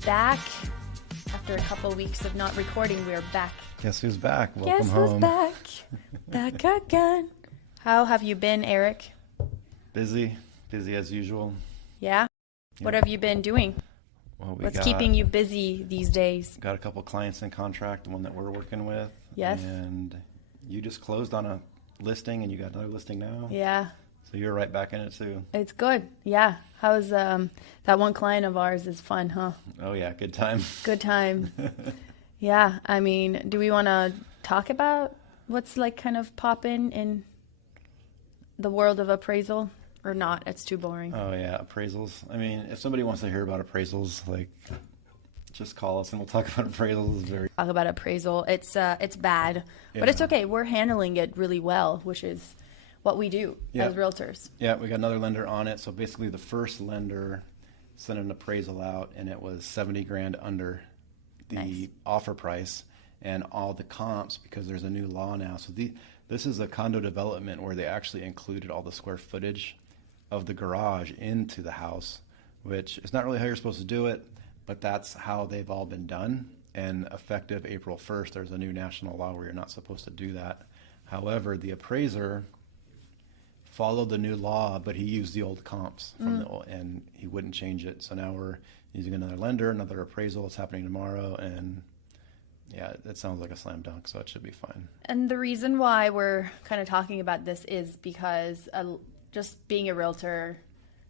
back. After a couple weeks of not recording, we're back. Guess who's back? Welcome Guess home. who's back? Back again. How have you been, Eric? Busy as usual. Yeah? What have you been doing? Well, What's keeping you busy these days? Got a couple clients in contract, the one that we're working with. Yes. And you just closed on a listing, and you got another listing now. Yeah. So you're right back in it too. It's good. Yeah. How's that one client of ours is fun, huh? Oh yeah, good time. Good time. Yeah. I mean, do we want to talk about what's like kind of popping in the world of appraisal or not? It's too boring. Oh yeah, appraisals. I mean, if somebody wants to hear about appraisals, like, just call us and we'll talk about appraisals. Talk about appraisal. It's bad, but it's okay. We're handling it really well, which is what we do as realtors. Yeah, we got another lender on it. So basically the first lender sent an appraisal out and it was 70 grand under the offer price and all the comps, because there's a new law now. So this is a condo development where they actually included all the square footage of the garage into the house, which is not really how you're supposed to do it, but that's how they've all been done. And effective April 1st, there's a new national law where you're not supposed to do that. However, the appraiser followed the new law, but he used the old comps from the old, and he wouldn't change it. So now we're using another lender, another appraisal. It's happening tomorrow, and yeah, it sounds like a slam dunk, so it should be fine. And the reason why we're kind of talking about this is because just being a realtor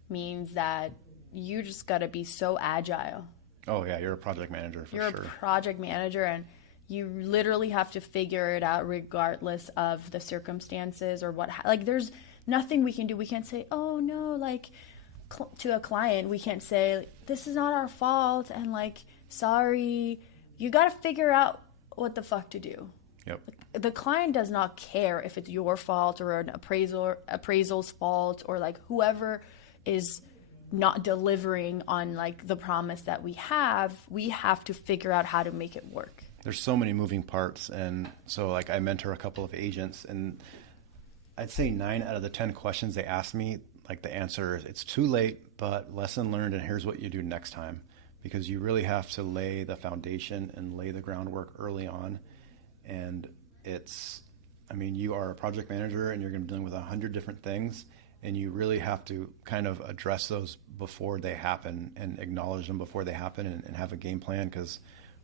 means that you just got to be so agile. Oh yeah, you're a project manager for sure. You're a project manager, and you literally have to figure it out regardless of the circumstances or what. Like, there's nothing we can do. We can't say, oh no, like to a client, we can't say, this is not our fault and like, sorry. You got to figure out what the fuck to do. Yep. The client does not care if it's your fault or an appraisal's fault, or like whoever is not delivering on like the promise that we have to figure out how to make it work. There's so many moving parts. And so like I mentor a couple of agents, and I'd say 9 out of the 10 questions they ask me, like the answer is, it's too late, but lesson learned, and here's what you do next time. Because you really have to lay the foundation and lay the groundwork early on. And you are a project manager and you're going to be dealing with 100 different things, and you really have to kind of address those before they happen and acknowledge them before they happen, and have a game plan. Because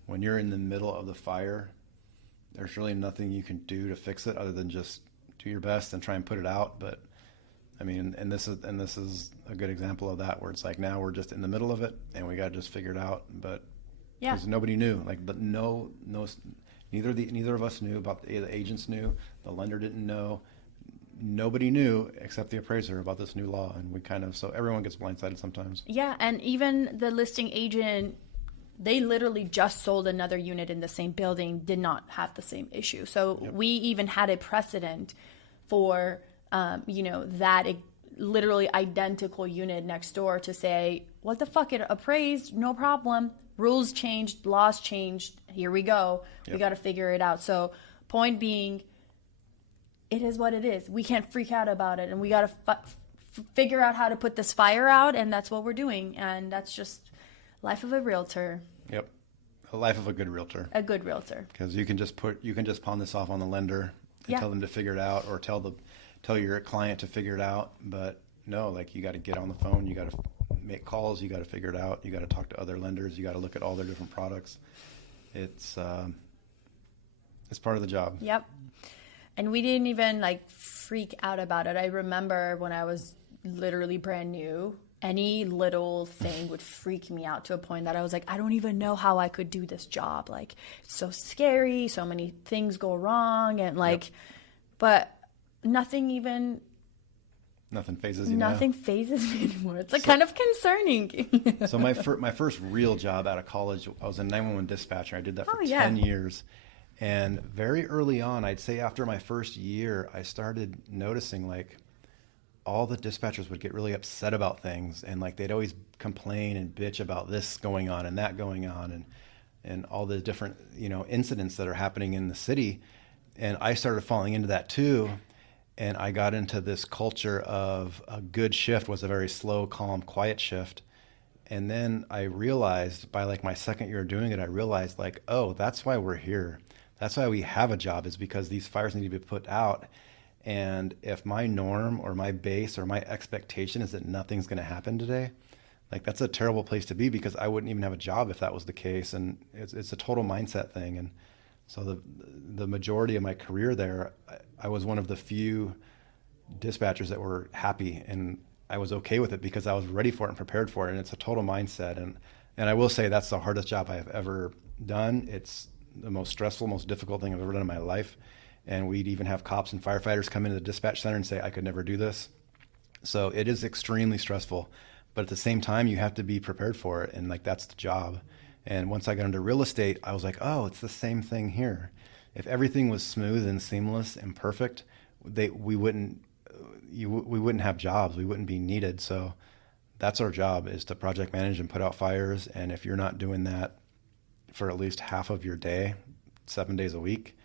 when you're in the middle of the fire, there's really nothing you can do to fix it other than just do your best and try and put it out. But I mean, and this is a good example of that, where it's like now we're just in the middle of it and we got to just figure it out. But because nobody knew, like, but neither of us knew about the agents knew, the lender didn't know, nobody knew except the appraiser about this new law, and we kind of, so everyone gets blindsided sometimes. Yeah, and even the listing agent, they literally just sold another unit in the same building, did not have the same issue. So we even had a precedent for that literally identical unit next door to say, what the fuck, it appraised, no problem. Rules changed, laws changed. Here we go. Yep. We got to figure it out. So point being, it is what it is. We can't freak out about it, and we got to figure out how to put this fire out, and that's what we're doing. And that's just life of a realtor. Yep. A life of a good realtor. A good realtor. Because you can just pawn this off on the lender and tell them to figure it out, or tell your client to figure it out. But no, like, you got to get on the phone, you got to make calls, you got to figure it out, you got to talk to other lenders, you got to look at all their different products. It's part of the job. Yep. And we didn't even like freak out about it. I remember when I was literally brand new, any little thing would freak me out to a point that I was like, I don't even know how I could do this job. Like, it's so scary, so many things go wrong, and like, but nothing phases you. Nothing phases me anymore. It's like kind of concerning. So my first real job out of college, I was a 911 dispatcher. I did that for 10 years. And very early on, I'd say after my first year, I started noticing like all the dispatchers would get really upset about things, and like they'd always complain and bitch about this going on and that going on, and all the different incidents that are happening in the city. And I started falling into that too. And I got into this culture of a good shift was a very slow, calm, quiet shift. And then I realized by like my second year of doing it, I realized like, oh, that's why we're here. That's why we have a job, is because these fires need to be put out. And if my norm or my base or my expectation is that nothing's going to happen today, like that's a terrible place to be, because I wouldn't even have a job if that was the case. And it's a total mindset thing. And so the majority of my career there, I was one of the few dispatchers that were happy, and I was okay with it because I was ready for it and prepared for it. And it's a total mindset. And I will say that's the hardest job I have ever done. It's the most stressful, most difficult thing I've ever done in my life. And we'd even have cops and firefighters come into the dispatch center and say, I could never do this. So it is extremely stressful, but at the same time, you have to be prepared for it. And like, that's the job. And once I got into real estate, I was like, oh, it's the same thing here. If everything was smooth and seamless and perfect, we wouldn't have jobs. We wouldn't be needed. So that's our job, is to project manage and put out fires. And if you're not doing that for at least half of your day, 7 days a week,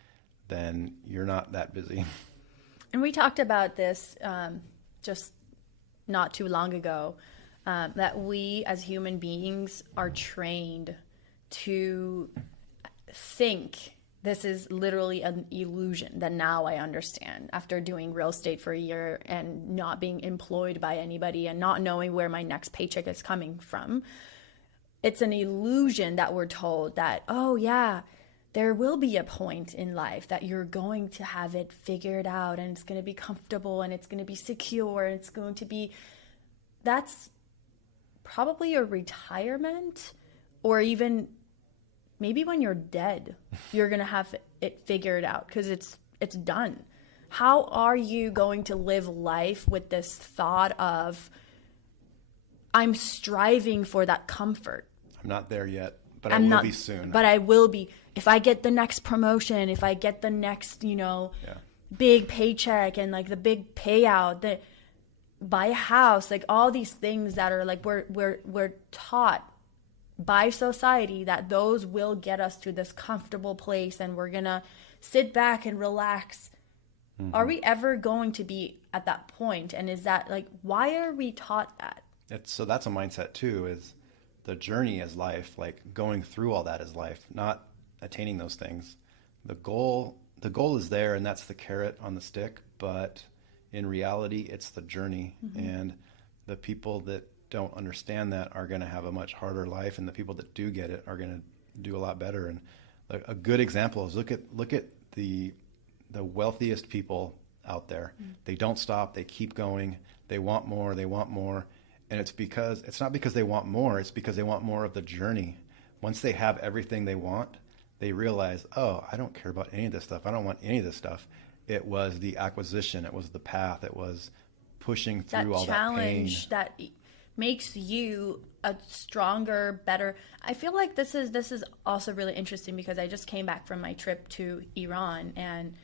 then you're not that busy. And we talked about this just not too long ago, that we as human beings are trained to think this is literally an illusion, that now I understand after doing real estate for a year and not being employed by anybody and not knowing where my next paycheck is coming from. It's an illusion that we're told that, oh yeah, there will be a point in life that you're going to have it figured out, and it's going to be comfortable, and it's going to be secure, and it's going to be, that's probably a retirement, or even maybe when you're dead, you're going to have it figured out because it's done. How are you going to live life with this thought of, I'm striving for that comfort? I'm not there yet, but I will be soon. But I will be. If I get the next promotion, if I get the next, big paycheck and like the big payout, buy a house, like all these things that are like we're taught by society that those will get us to this comfortable place and we're gonna sit back and relax. Mm-hmm. Are we ever going to be at that point? And is that like, why are we taught that? So that's a mindset too, is the journey is life, like going through all that is life, not attaining those things. The goal is there, and that's the carrot on the stick, but in reality, it's the journey. Mm-hmm. And the people that don't understand that are going to have a much harder life, and the people that do get it are going to do a lot better. And a good example is look at the wealthiest people out there. Mm-hmm. They don't stop. They keep going. They want more. And it's not because they want more. It's because they want more of the journey. Once they have everything they want, they realize, oh, I don't care about any of this stuff. I don't want any of this stuff. It was the acquisition. It was the path. It was pushing through all that pain. That challenge that makes you a stronger, better. I feel like this is also really interesting because I just came back from my trip to Iran, and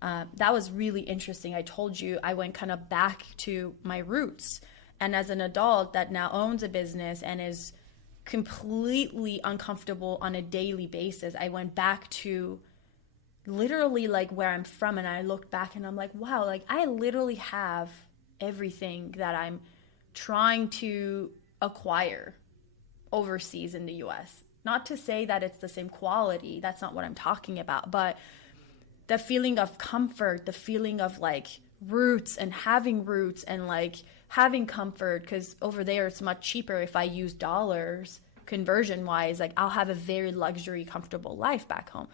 that was really interesting. I told you I went kind of back to my roots. And as an adult that now owns a business and is completely uncomfortable on a daily basis, I went back to literally like where I'm from, and I looked back and I'm like, wow, like I literally have everything that I'm trying to acquire overseas in the US. Not to say that it's the same quality, that's not what I'm talking about, but the feeling of comfort, the feeling of like roots and like having comfort, because over there it's much cheaper. If I use dollars conversion wise, like I'll have a very luxury, comfortable life back home.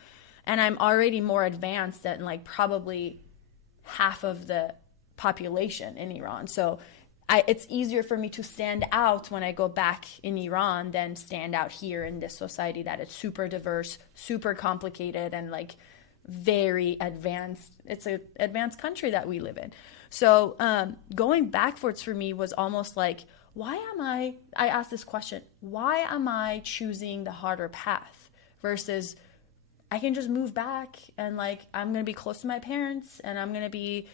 And I'm already more advanced than like probably half of the population in Iran. So it's easier for me to stand out when I go back in Iran than stand out here in this society that it's super diverse, super complicated, and like very advanced. It's an advanced country that we live in. So going backwards for me was almost like, I asked this question, why am I choosing the harder path versus I can just move back and like I'm going to be close to my parents and I'm going to be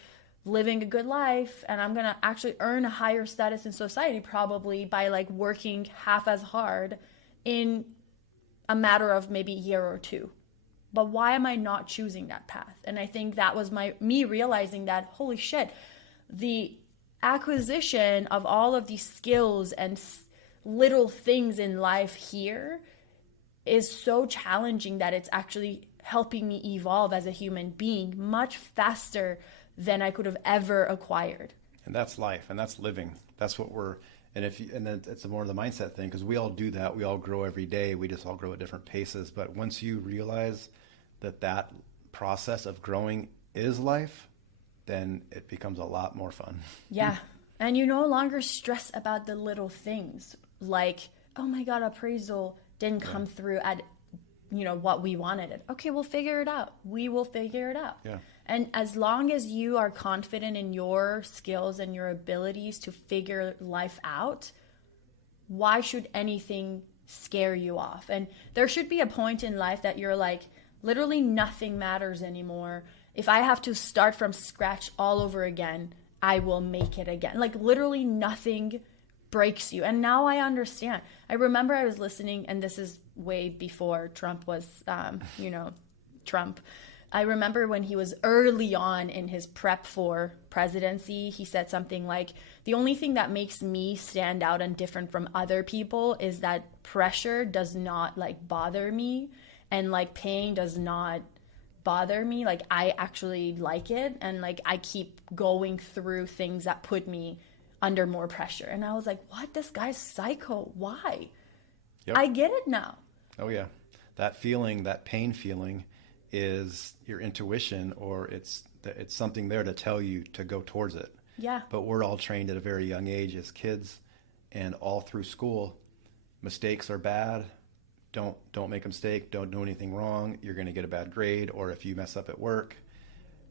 living a good life and I'm going to actually earn a higher status in society probably by like working half as hard in a matter of maybe a year or two. But why am I not choosing that path? And I think that was me realizing that, holy shit, the acquisition of all of these skills and little things in life here is so challenging that it's actually helping me evolve as a human being much faster than I could have ever acquired. And that's life, and that's living. That's what we're, and then it's more of the mindset thing, because we all do that. We all grow every day. We just all grow at different paces. But once you realize that process of growing is life, then it becomes a lot more fun. Yeah. And you no longer stress about the little things like, oh my God, appraisal didn't come through at, what we wanted it. Okay, we'll figure it out. We will figure it out. Yeah. And as long as you are confident in your skills and your abilities to figure life out, why should anything scare you off? And there should be a point in life that you're like, literally nothing matters anymore. If I have to start from scratch all over again, I will make it again. Like literally nothing breaks you. And now I understand. I remember I was listening, and this is way before Trump was, Trump. I remember when he was early on in his prep for presidency, he said something like, the only thing that makes me stand out and different from other people is that pressure does not like bother me, and like pain does not bother me. Like I actually like it, and like I keep going through things that put me under more pressure. And I was like, what? This guy's psycho. Why? Yep. I get it now. Oh yeah. That feeling, that pain feeling, is your intuition, or it's something there to tell you to go towards it. Yeah. But we're all trained at a very young age as kids, and all through school, mistakes are bad. Don't make a mistake. Don't do anything wrong. You're going to get a bad grade, or if you mess up at work,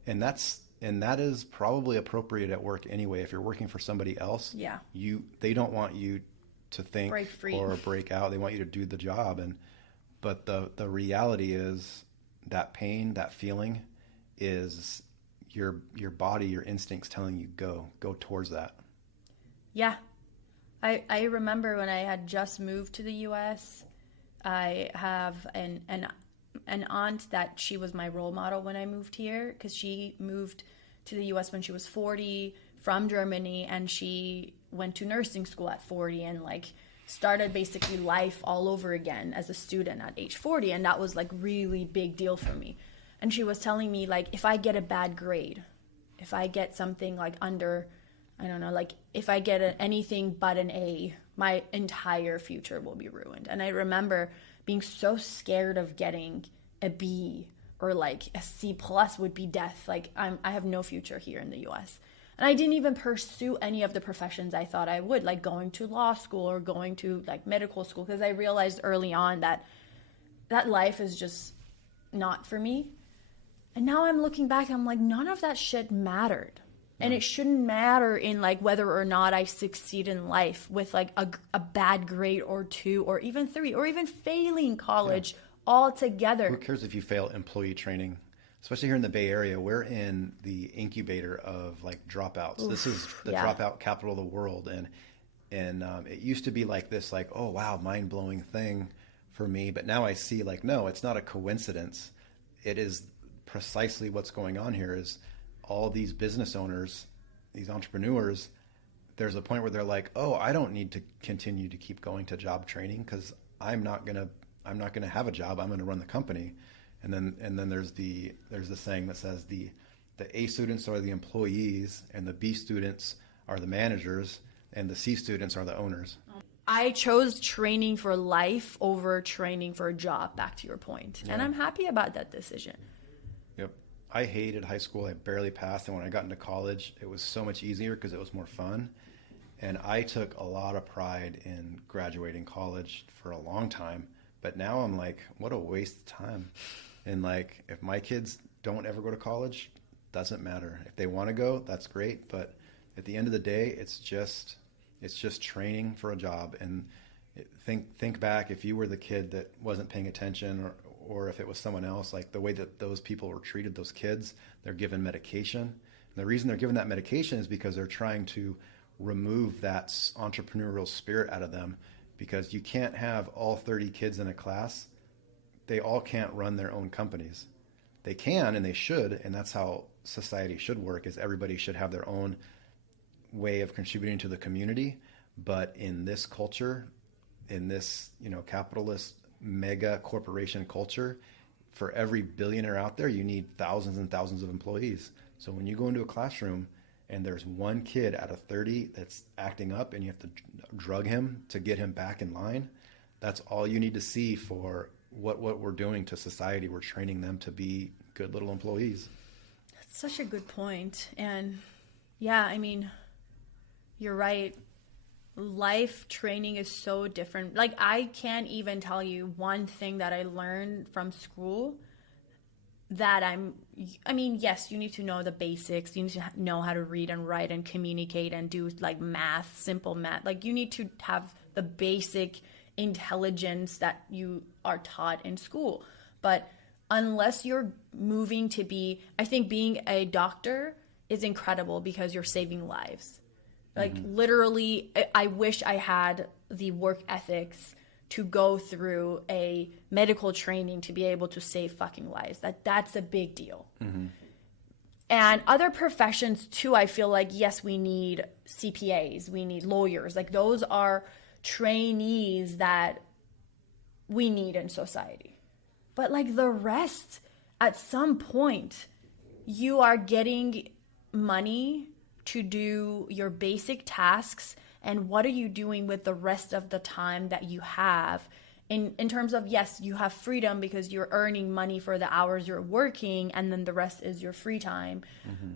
and that is probably appropriate at work anyway. If you're working for somebody else, Yeah. They don't want you to think Break free. or break out. They want you to do the job, but the reality is that pain, that feeling, is your body, your instincts telling you go towards that. Yeah. I remember when I had just moved to the US, I have an aunt that she was my role model when I moved here, because she moved to the US when she was 40 from Germany, and she went to nursing school at 40 and like started basically life all over again as a student at age 40. And that was like really big deal for me. And she was telling me like, if I get a bad grade, if I get something like under, I don't know, like if I get anything but an A, my entire future will be ruined. And I remember being so scared of getting a B, or like a C plus would be death. Like I have no future here in the US. And I didn't even pursue any of the professions I thought I would, like going to law school or going to like medical school, because I realized early on that life is just not for me. And now I'm looking back, I'm like, none of that shit mattered. And it shouldn't matter in like whether or not I succeed in life with like a bad grade or 2 or even 3 or even failing college altogether. Who cares if you fail employee training? Especially here in the Bay Area, we're in the incubator of like dropouts. Oof, this is the dropout capital of the world, and it used to be like this, like, oh wow, mind blowing thing for me. But now I see like, no, it's not a coincidence. It is precisely what's going on here. Is all these business owners, these entrepreneurs, there's a point where they're like, oh, I don't need to continue to keep going to job training because I'm not gonna have a job. I'm gonna run the company. And then there's the saying that says the A students are the employees, and the B students are the managers, and the C students are the owners. I chose training for life over training for a job, back to your point. Yeah. And I'm happy about that decision. Yep. I hated high school. I barely passed. And when I got into college, it was so much easier because it was more fun. And I took a lot of pride in graduating college for a long time. But now I'm like, what a waste of time. And like, if my kids don't ever go to college, doesn't matter. If they want to go, that's great. But at the end of the day, it's just training for a job. And think back, if you were the kid that wasn't paying attention, or if it was someone else, like the way that those people were treated, those kids, they're given medication. And the reason they're given that medication is because they're trying to remove that entrepreneurial spirit out of them, because you can't have all 30 kids in a class. They all can't run their own companies. They can, and they should, and that's how society should work, is everybody should have their own way of contributing to the community. But in this culture, in this, capitalist mega corporation culture, for every billionaire out there, you need thousands and thousands of employees. So when you go into a classroom and there's one kid out of 30 that's acting up and you have to drug him to get him back in line, that's all you need to see for what we're doing to society. We're training them to be good little employees. That's such a good point. And yeah, I mean, you're right. Life training is so different. Like, I can't even tell you one thing that I learned from school that I mean, yes, you need to know the basics. You need to know how to read and write and communicate and do like math, simple math. Like, you need to have the basic intelligence that you are taught in school. But unless you're moving to be, I think being a doctor is incredible because you're saving lives. Like, literally, I wish I had the work ethics to go through a medical training to be able to save fucking lives. That's a big deal. And other professions too, I feel like, yes, we need CPAs, we need lawyers. Like, those are trainees that we need in society. But like the rest, at some point, you are getting money to do your basic tasks, and what are you doing with the rest of the time that you have in terms of, yes, you have freedom because you're earning money for the hours you're working, and then the rest is your free time.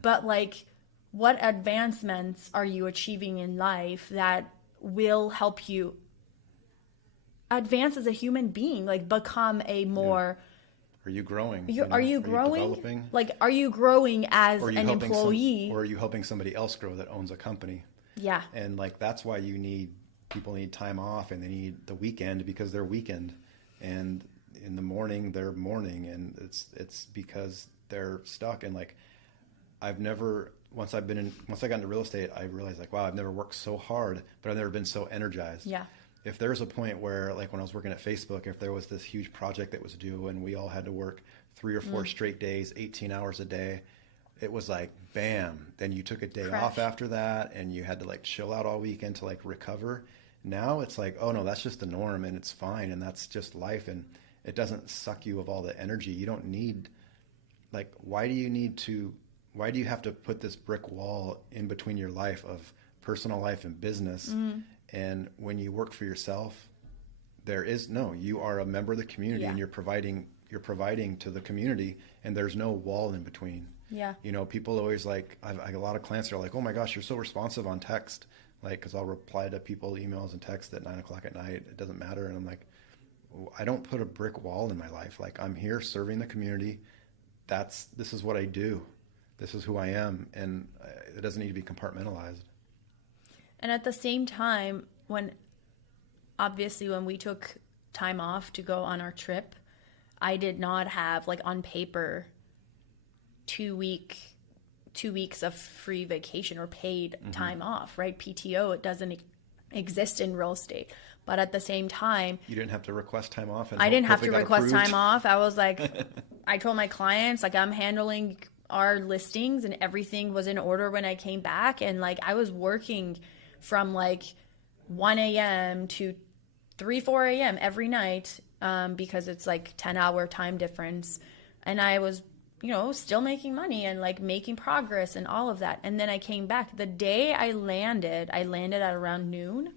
But like, what advancements are you achieving in life that will help you advance as a human being, like become a more Are you growing? Are you growing? Developing? Like, are you growing as an helping employee? or are you helping somebody else grow that owns a company? Yeah. And like, that's why people need time off, and they need the weekend because they're weekend, and in the morning they're morning, and it's because they're stuck. And like, once I got into real estate, I realized like, wow, I've never worked so hard, but I've never been so energized. Yeah. If there's a point where, like when I was working at Facebook, if there was this huge project that was due and we all had to work 3 or 4 straight days, 18 hours a day, it was like, bam, then you took a day off after that, and you had to like chill out all weekend to like recover. Now it's like, oh no, that's just the norm, and it's fine, and that's just life, and it doesn't suck you of all the energy. You don't need, like, why do you have to put this brick wall in between your life of personal life and business? And when you work for yourself, you are a member of the community, and you're providing to the community, and there's no wall in between. Yeah. People always like, I have a lot of clients that are like, oh my gosh, you're so responsive on text. Like, cause I'll reply to people emails and texts at 9:00 at night. It doesn't matter. And I'm like, I don't put a brick wall in my life. Like, I'm here serving the community. This is what I do. This is who I am. And it doesn't need to be compartmentalized. And at the same time, when we took time off to go on our trip, I did not have, like, on paper 2 weeks of free vacation or paid time off, right? PTO, it doesn't exist in real estate. But at the same time, you didn't have to request time off. I didn't have to request time off. I was like, I told my clients, like, I'm handling our listings, and everything was in order when I came back. And like, I was working from like 1 a.m. to 4 a.m. every night, because it's like 10-hour time difference. And I was, still making money and like making progress and all of that. And then I came back. The day I landed at around noon.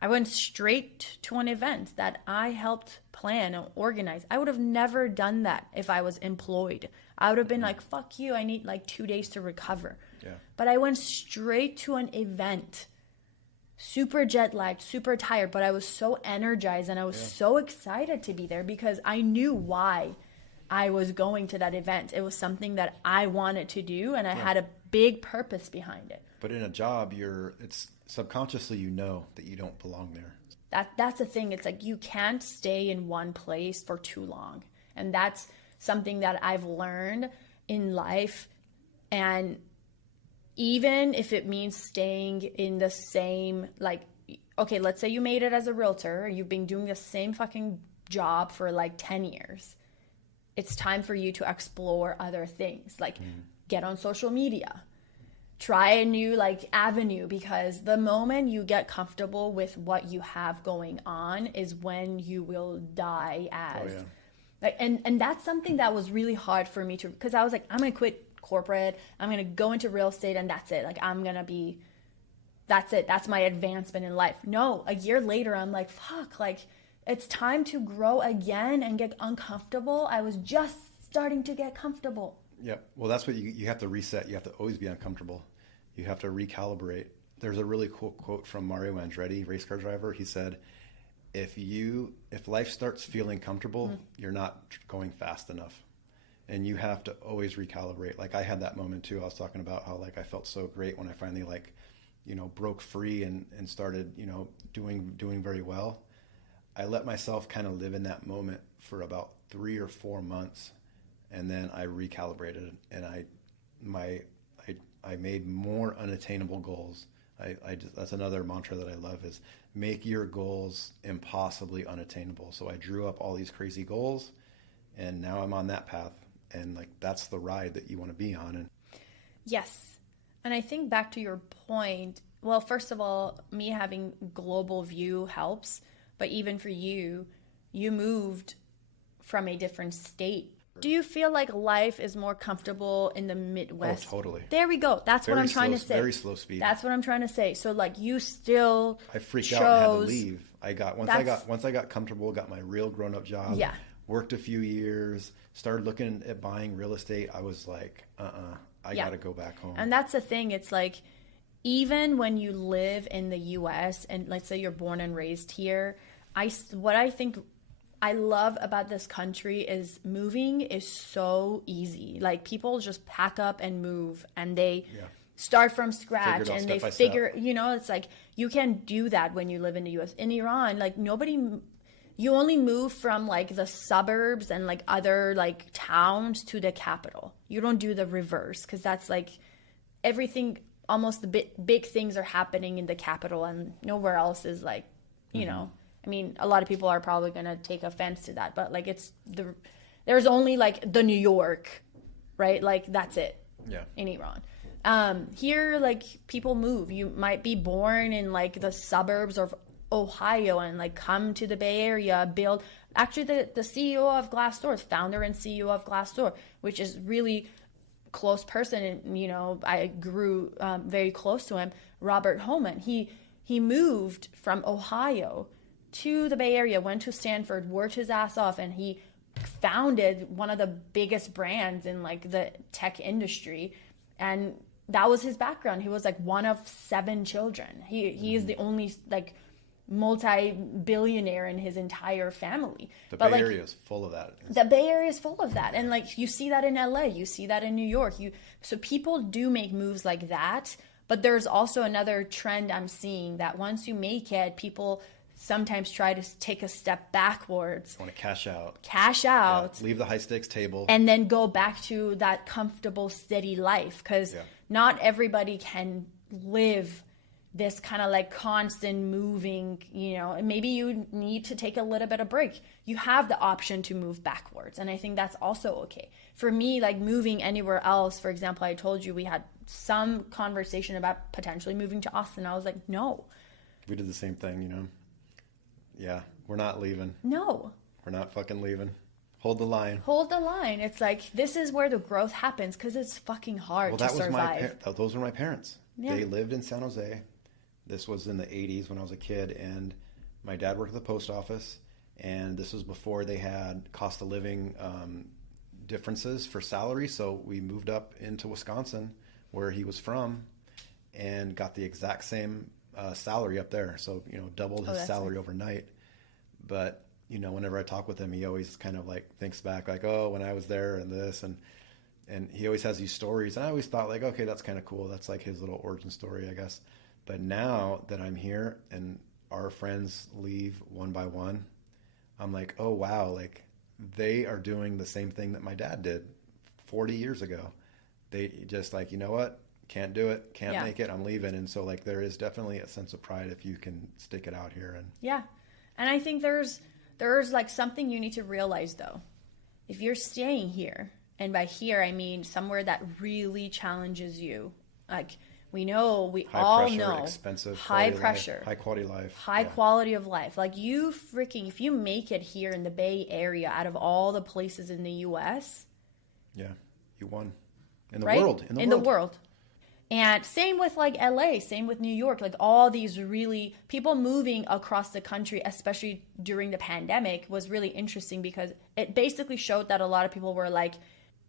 I went straight to an event that I helped plan and organize. I would have never done that if I was employed. I would have been like, fuck you, I need like 2 days to recover. Yeah. But I went straight to an event, super jet lagged, super tired, but I was so energized, and I was so excited to be there because I knew why I was going to that event. It was something that I wanted to do, and I had a big purpose behind it. But in a job, it's subconsciously that you don't belong there. That's the thing. It's like, you can't stay in one place for too long. And that's something that I've learned in life. And even if it means staying in the same, like, okay, let's say you made it as a realtor, you've been doing the same fucking job for like 10 years. It's time for you to explore other things, like get on social media, try a new like avenue, because the moment you get comfortable with what you have going on is when you will die as. Oh, yeah. Like, and that's something that was really hard for me to, because I was like, I'm gonna quit corporate, I'm gonna go into real estate, and that's it. Like, that's it. That's my advancement in life. No, a year later, I'm like, fuck, like, it's time to grow again and get uncomfortable. I was just starting to get comfortable. Yep. Well, that's what you have to reset. You have to always be uncomfortable. You have to recalibrate. There's a really cool quote from Mario Andretti, race car driver. He said, if life starts feeling comfortable, you're not going fast enough. And you have to always recalibrate. Like, I had that moment too. I was talking about how like I felt so great when I finally like, broke free and started, doing very well. I let myself kind of live in that moment for about 3 or 4 months, and then I recalibrated, and I made more unattainable goals. That's another mantra that I love, is make your goals impossibly unattainable. So I drew up all these crazy goals, and now I'm on that path, and like that's the ride that you want to be on. And yes. And I think back to your point, well, first of all, me having global view helps, but even for you, you moved from a different state. Do you feel like life is more comfortable in the Midwest? Oh, totally. There we go. That's what I'm trying to say. Very slow speed. That's what I'm trying to say. So like you still I freaked out and had to leave. Once I got comfortable, got my real grown-up job. Yeah. Worked a few years, started looking at buying real estate. I was like, I got to go back home. And that's the thing. It's like, even when you live in the U.S. and let's say you're born and raised here, what I think I love about this country is moving is so easy. Like, people just pack up and move, and they start from scratch, and they figure, it's like, you can do that when you live in the U.S. In Iran, like, you only move from like the suburbs and like other like towns to the capital. You don't do the reverse, because that's like everything, almost the big things are happening in the capital, and nowhere else is like, I mean, a lot of people are probably going to take offense to that, but like there's only like the New York, right? Like that's it. Yeah. In Iran. Here, like, people move. You might be born in like the suburbs of Ohio and like come to the Bay Area, build. Actually, the CEO of Glassdoor, founder and CEO of Glassdoor, which is really close person, and I grew very close to him, Robert Holman. He moved from Ohio to the Bay Area, went to Stanford, worked his ass off, and he founded one of the biggest brands in like the tech industry. And that was his background. He was like one of 7 children. He is the only like multi-billionaire in his entire family. The Bay Area is full of that. The Bay Area is full of that. And like, you see that in LA, you see that in New York. So people do make moves like that. But there's also another trend I'm seeing, that once you make it, people sometimes try to take a step backwards. Want to cash out. Yeah, leave the high stakes table. And then go back to that comfortable, steady life. Because not everybody can live this kind of like constant moving, and maybe you need to take a little bit of break. You have the option to move backwards. And I think that's also okay. For me, like moving anywhere else, for example, I told you we had some conversation about potentially moving to Austin. I was like, no. We did the same thing, Yeah, we're not leaving. No. We're not fucking leaving. Hold the line. Hold the line. It's like, this is where the growth happens, because it's fucking hard to survive. Those were my parents. Yeah. They lived in San Jose. This was in the 80s when I was a kid, and my dad worked at the post office, and this was before they had cost of living differences for salary. So we moved up into Wisconsin, where he was from, and got the exact same salary up there. So, doubled his salary overnight. But, whenever I talk with him, he always kind of like thinks back like, oh, when I was there and this, and he always has these stories. And I always thought like, okay, that's kind of cool. That's like his little origin story, I guess. But now that I'm here and our friends leave one by one, I'm like, oh, wow, like they are doing the same thing that my dad did 40 years ago. They just like, you know what? Can't do it. Can't make it. I'm leaving. And so like there is definitely a sense of pride if you can stick it out here. And I think there's like something you need to realize, though. If you're staying here, and by here I mean somewhere that really challenges you, like We know, we High all pressure, know, expensive, high quality pressure, life, high quality life, high quality of life. Like if you make it here in the Bay Area out of all the places in the US, yeah, you won in the right? world, in the world. And same with like LA, same with New York, like all these really people moving across the country, especially during the pandemic, was really interesting because it basically showed that a lot of people were like,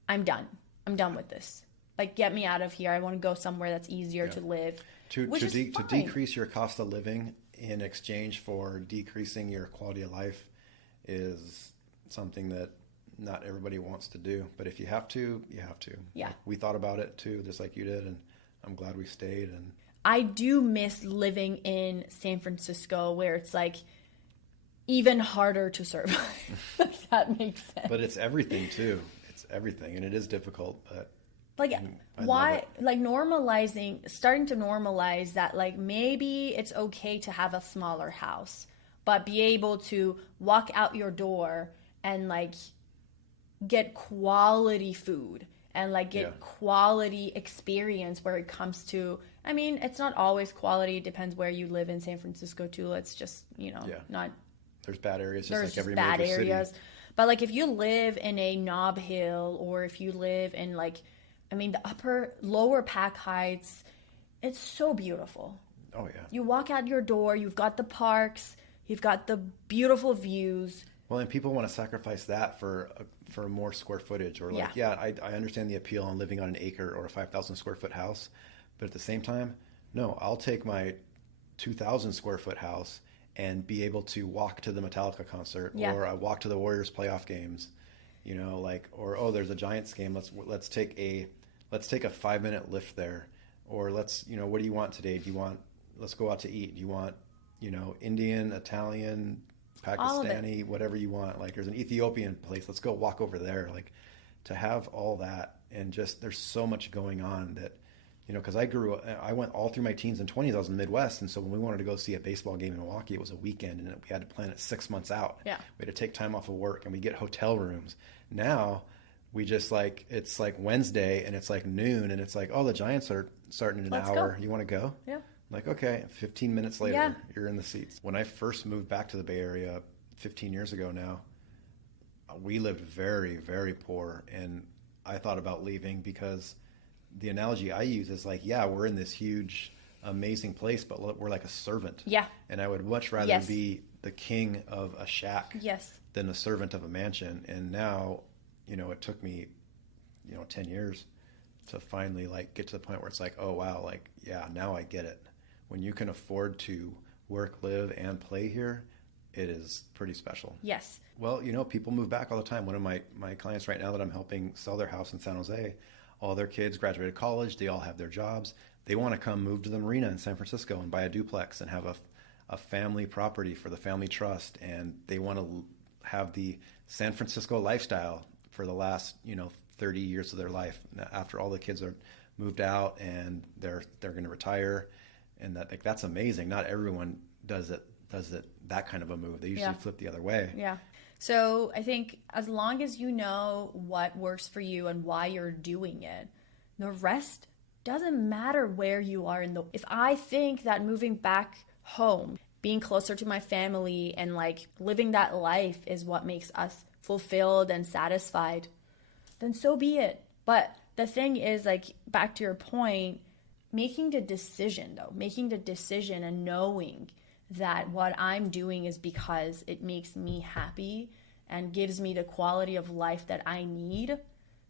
I'm done with this. Like, get me out of here. I want to go somewhere that's easier to live. To fine. decrease your cost of living in exchange for decreasing your quality of life is something that not everybody wants to do. But if you have to, you have to. Yeah. Like, we thought about it too, just like you did, and I'm glad we stayed. And I do miss living in San Francisco where it's like even harder to survive. If that makes sense. But it's everything too. It's everything, and it is difficult, but like I why like starting to normalize that like maybe it's okay to have a smaller house, but be able to walk out your door and like get quality food and like get quality experience where it comes to, I mean, it's not always quality. It depends where you live in San Francisco too. It's just, not. There's bad areas, just There's like every bad major areas. city. But like if you live in a Nob Hill or if you live in like, I mean, the lower Pack Heights, it's so beautiful. Oh yeah. You walk out your door, you've got the parks, you've got the beautiful views. Well, and people want to sacrifice that for more square footage, or like, I understand the appeal on living on an acre or a 5,000 square foot house, but at the same time, no, I'll take my 2,000 square foot house and be able to walk to the Metallica concert, or I walk to the Warriors playoff games, or there's a Giants game. Let's take a 5-minute lift there, or what do you want today? Let's go out to eat. Do you want, Indian, Italian, Pakistani, whatever you want. Like there's an Ethiopian place. Let's go walk over there. Like to have all that, and just there's so much going on that, because I went all through my teens and 20s. I was in the Midwest, and so when we wanted to go see a baseball game in Milwaukee, it was a weekend, and we had to plan it 6 months out. Yeah, we had to take time off of work, and we get hotel rooms. Now we just it's like Wednesday, and it's like noon, and it's like, oh, the Giants are starting in an hour. Go. You want to go? Yeah. Like, okay, 15 minutes later, you're in the seats. When I first moved back to the Bay Area 15 years ago now, we lived very, very poor. And I thought about leaving because the analogy I use is like, we're in this huge, amazing place, but we're like a servant. Yeah. And I would much rather be the king of a shack than a servant of a mansion. And now, it took me, 10 years to finally like get to the point where it's like, oh, wow, like, now I get it. When you can afford to work, live, and play here, it is pretty special. Yes. Well, people move back all the time. One of my clients right now that I'm helping sell their house in San Jose, all their kids graduated college. They all have their jobs. They want to come move to the marina in San Francisco and buy a duplex and have a family property for the family trust. And they want to have the San Francisco lifestyle for the last, 30 years of their life. After all the kids are moved out and they're going to retire. And that's amazing. Not everyone does it that kind of a move. They usually flip the other way. Yeah. So I think as long as you know what works for you and why you're doing it, the rest doesn't matter where you are if I think that moving back home, being closer to my family and like living that life is what makes us fulfilled and satisfied, then so be it. But the thing is, like, back to your point, making the decision and knowing that what I'm doing is because it makes me happy and gives me the quality of life that I need,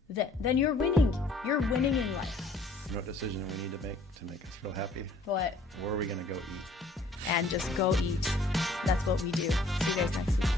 then you're winning. You're winning in life. You know what decision we need to make us feel happy? What? Where are we going to go eat? And just go eat. That's what we do. See you guys next week.